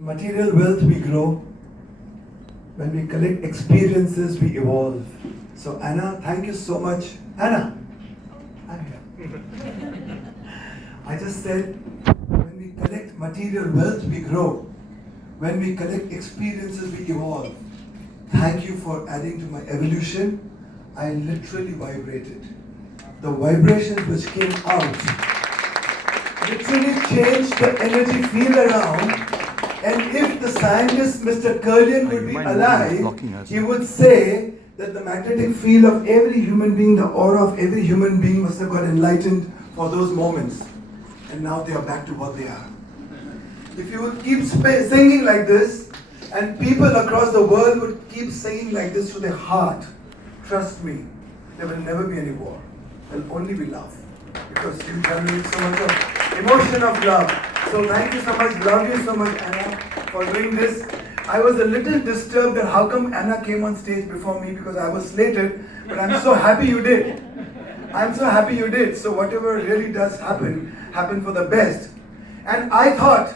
material wealth we grow. When we collect experiences, we evolve. So Anna, thank you so much. Anna, I'm here. I just said, when we collect material wealth, we grow. When we collect experiences, we evolve. Thank you for adding to my evolution. I literally vibrated. The vibrations which came out literally changed the energy field around. And if the scientist, Mr. Curlian, would be alive, he would say that the magnetic field of every human being, the aura of every human being must have got enlightened for those moments. And now they are back to what they are. If you would keep singing like this, and people across the world would keep singing like this to their heart, trust me, there will never be any war. There will only be love. Because you generate so much of emotion of love. So thank you so much, love you so much, Anna, for doing this. I was a little disturbed that how come Anna came on stage before me because I was slated, but I'm so happy you did. I'm so happy you did. So whatever really does happen, happen for the best. And I thought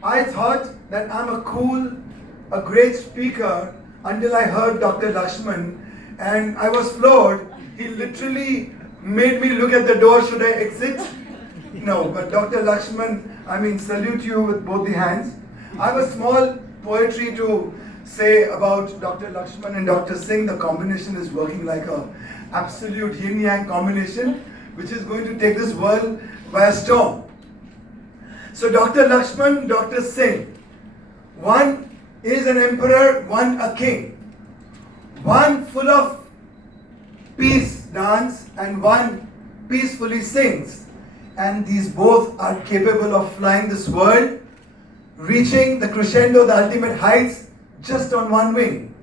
that I'm a great speaker until I heard Dr. Lakshman, and I was floored. He literally made me look at the door, should I exit? No, but Dr. Lakshman, salute you with both the hands. I have a small poetry to say about Dr. Lakshman and Dr. Singh. The combination is working like a absolute yin-yang combination, which is going to take this world by a storm. So Dr. Lakshman, Dr. Singh, one is an emperor, one a king. One full of peace dance and one peacefully sings. And these both are capable of flying this world, reaching the crescendo, the ultimate heights, just on one wing.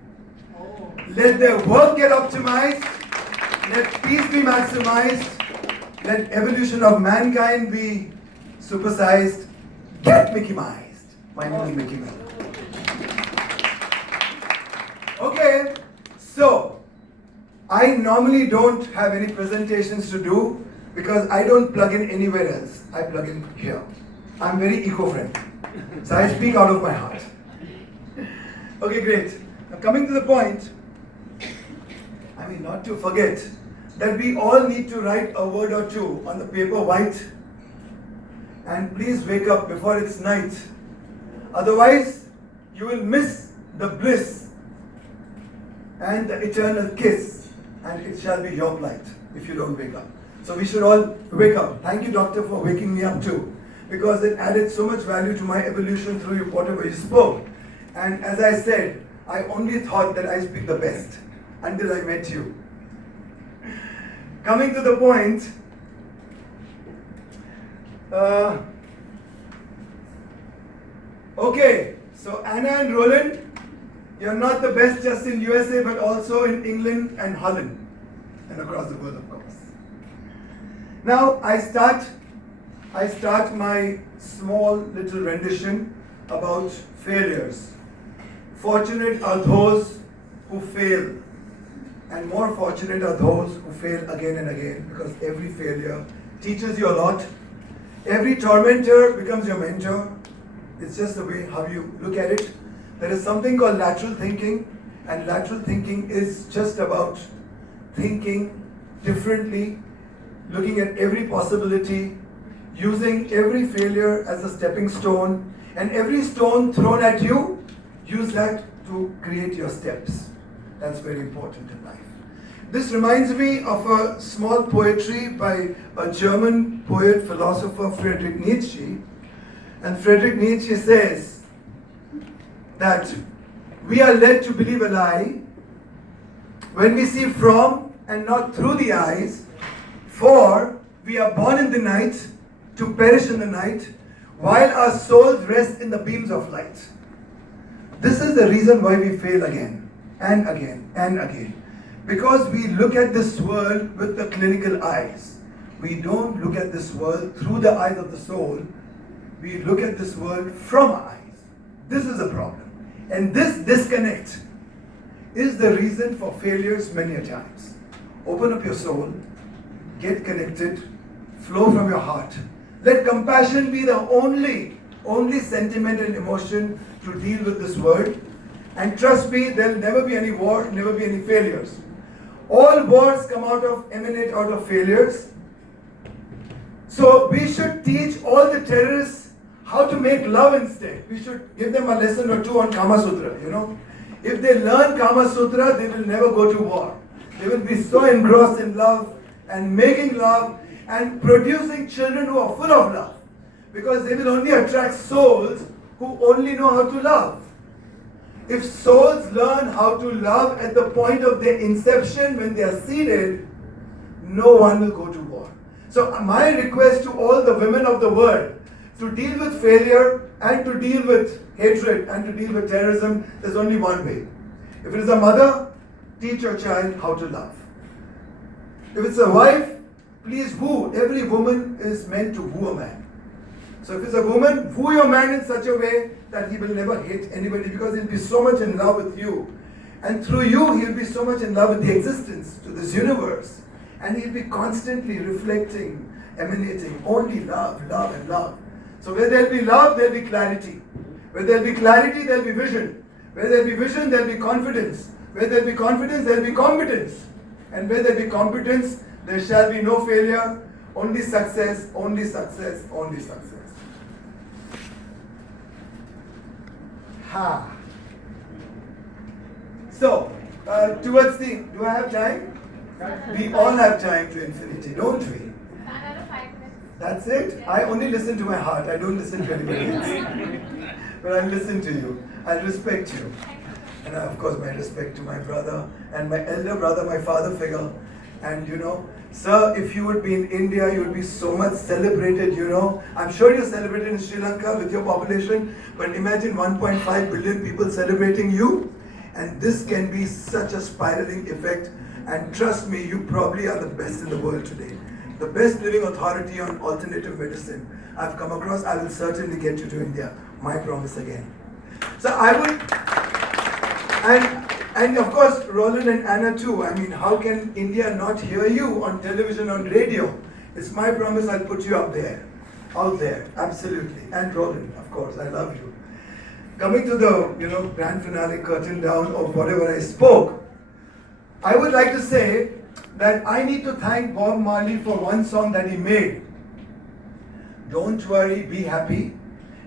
Let their work get optimized, let peace be maximized, let evolution of mankind be supersized, get Mickey-mized. Finally Mickey Mouse. Okay, so I normally don't have any presentations to do because I don't plug in anywhere else. I plug in here. I'm very eco-friendly. So I speak out of my heart. Okay, great. Now coming to the point, not to forget that we all need to write a word or two on the paper white. And please wake up before it's night. Otherwise, you will miss the bliss and the eternal kiss, and it shall be your plight if you don't wake up. So we should all wake up. Thank you, doctor, for waking me up too, because it added so much value to my evolution through whatever you spoke. And as I said, I only thought that I speak the best until I met you. Coming to the point, okay, so Anna and Roland, you're not the best just in USA, but also in England and Holland, and across the world, of course. Now I start my small little rendition about failures. Fortunate are those who fail, and more fortunate are those who fail again and again, because every failure teaches you a lot. Every tormentor becomes your mentor. It's just the way how you look at it. There is something called lateral thinking, and lateral thinking is just about thinking differently, looking at every possibility, using every failure as a stepping stone, and every stone thrown at you, use that to create your steps. That's very important in life. This reminds me of a small poetry by a German poet, philosopher, Friedrich Nietzsche. And Friedrich Nietzsche says that we are led to believe a lie when we see from and not through the eyes, for we are born in the night to perish in the night, while our souls rest in the beams of light. This is the reason why we fail again and again and again. Because we look at this world with the clinical eyes. We don't look at this world through the eyes of the soul. We look at this world from our eyes. This is a problem. And this disconnect is the reason for failures many a times. Open up your soul, get connected, flow from your heart. Let compassion be the only only sentiment and emotion to deal with this world. And trust me, there'll never be any war, never be any failures. All wars emanate out of failures. So we should teach all the terrorists how to make love instead. We should give them a lesson or two on Kama Sutra, If they learn Kama Sutra, they will never go to war. They will be so engrossed in love and making love and producing children who are full of love. Because they will only attract souls who only know how to love. If souls learn how to love at the point of their inception when they are seeded, no one will go to war. So my request to all the women of the world, to deal with failure and to deal with hatred and to deal with terrorism, there's only one way. If it is a mother, teach your child how to love. If it's a wife, please woo. Every woman is meant to woo a man. So if it's a woman, woo your man in such a way that he will never hate anybody because he'll be so much in love with you. And through you, he'll be so much in love with the existence, to this universe. And he'll be constantly reflecting, emanating only love, love and love. So where there'll be love, there'll be clarity. Where there'll be clarity, there'll be vision. Where there'll be vision, there'll be confidence. Where there'll be confidence, there'll be competence. And where there'll be competence, there shall be no failure, only success, only success, only success. Ha. So, towards do I have time? We all have time to infinity, don't we? Another 5 minutes. That's it? I only listen to my heart, I don't listen to anybody else. But I listen to you, I respect you. And of course my respect to my brother and my elder brother, my father figure. And sir, if you would be in India, you would be so much celebrated, I'm sure you're celebrated in Sri Lanka with your population, but imagine 1.5 billion people celebrating you. And this can be such a spiraling effect. And trust me, you probably are the best in the world today. The best living authority on alternative medicine I've come across. I will certainly get you to India. My promise again. So I would, and of course, Roland and Anna too. I mean, how can India not hear you on television, on radio? It's my promise I'll put you up there. Out there, absolutely. And Roland, of course, I love you. Coming to the, grand finale, curtain down of whatever I spoke, I would like to say that I need to thank Bob Marley for one song that he made. Don't worry, be happy.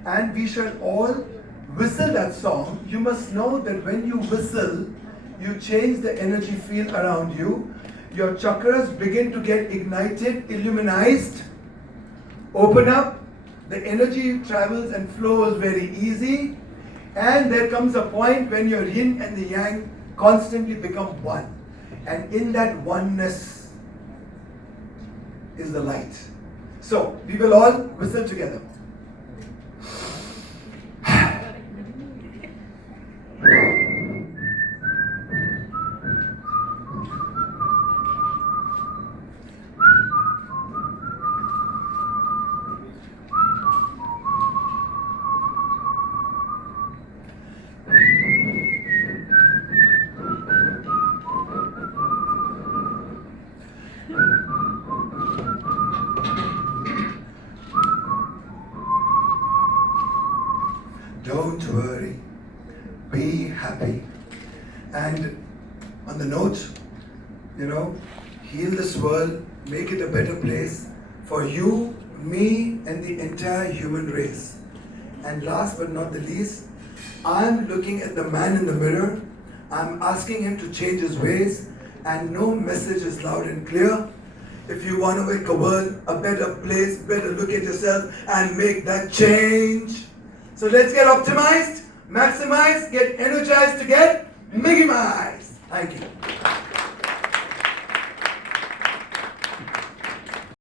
And we shall all whistle that song. You must know that when you whistle, you change the energy field around you. Your chakras begin to get ignited, illuminized, open up. The energy travels and flows very easy. And there comes a point when your yin and the yang constantly become one. And in that oneness is the light. So, we will all whistle together. Don't worry, be happy. And on the note, heal this world, make it a better place for you, me, and the entire human race. And last but not the least, I'm looking at the man in the mirror. I'm asking him to change his ways, and no message is loud and clear. If you want to make a world a better place, better look at yourself and make that change. So let's get optimized, maximize, get energized to get Mickey Mice. Thank you.